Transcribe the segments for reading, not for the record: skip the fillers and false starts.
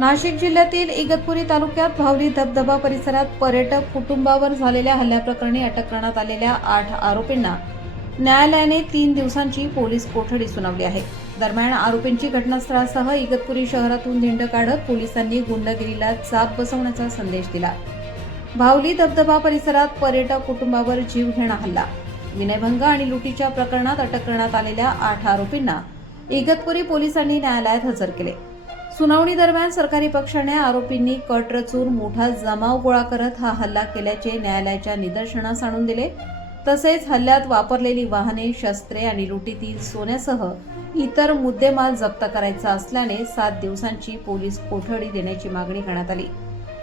नाशिक जिल्ह्यातील इगतपुरी तालुक्यात भावली धबधबा परिसरात पर्यटक कुटुंबावर झालेल्या हल्ल्याप्रकरणी अटक करण्यात आलेल्या 8 आरोपींना न्यायालयाने 3 दिवसांची पोलीस कोठडी सुनावली आहे. दरम्यान आरोपींची घटनास्थळासह इगतपुरी शहरातून धिंड काढत पोलिसांनी गुंडगिरीला चाप बसवण्याचा संदेश दिला. भावली धबधबा परिसरात पर्यटक कुटुंबावर जीवघेणा हल्ला, विनयभंग आणि लुटीच्या प्रकरणात अटक करण्यात आलेल्या 8 आरोपींना इगतपुरी पोलिसांनी न्यायालयात हजर केले. सुनावणी दरम्यान सरकारी पक्षाने आरोपींनी कट रचून मोठा जमाव गोळा करत हा हल्ला केल्याचे न्यायालयाच्या निदर्शनास आणून दिले. तसेच हल्ल्यात वापरलेली वाहने, शस्त्रे आणि लुटीतील सोन्यासह इतर मुद्देमाल जप्त करायचा असल्याने 7 दिवसांची पोलीस कोठडी देण्याची मागणी करण्यात आली.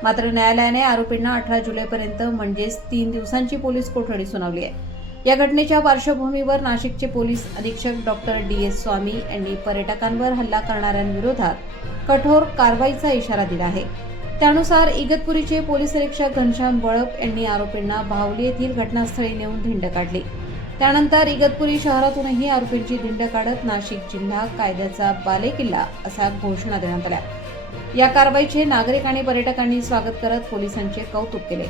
मात्र न्यायालयाने आरोपींना 18 जुलैपर्यंत म्हणजेच 3 दिवसांची पोलीस कोठडी सुनावली आहे. या घटनेच्या पार्श्वभूमीवर नाशिकचे पोलीस अधीक्षक डॉक्टर DS स्वामी यांनी पर्यटकांवर हल्ला करणाऱ्यांविरोधात कठोर कारवाईचा इशारा दिला आहे. त्यानुसार इगतपुरीचे पोलीस निरीक्षक घनश्याम बळप यांनी आरोपींना भावली येथील घटनास्थळी नेऊन धिंड काढली. त्यानंतर इगतपुरी शहरातूनही आरोपींची धिंड काढत नाशिक जिल्हा कायद्याचा बालेकिल्ला अशा घोषणा देण्यात आल्या. या कारवाईचे नागरिक आणि पर्यटकांनी स्वागत करत पोलिसांचे कौतुक केले.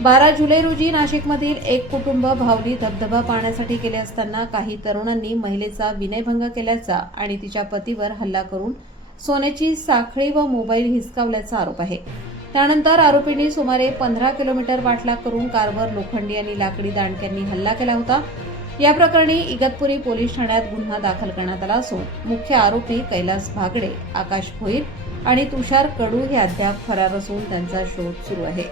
12 जुलै रोजी नाशिकमधील एक कुटुंब भावली धबधबा पाहण्यासाठी गेले असताना काही तरुणांनी महिलेचा विनयभंग केल्याचा आणि तिच्या पतीवर हल्ला करून सोन्याची साखळी व मोबाईल हिसकावल्याचा आरोप आहे. त्यानंतर आरोपींनी सुमारे 15 किलोमीटर वाटला करून कारवर लोखंडी आणि लाकडी दांडक्यांनी हल्ला केला होता. या प्रकरणी इगतपुरी पोलीस ठाण्यात गुन्हा दाखल करण्यात आला असून मुख्य आरोपी कैलास भागडे, आकाश भोईर आणि तुषार कडू हे अद्याप फरार असून त्यांचा शोध सुरू आहे.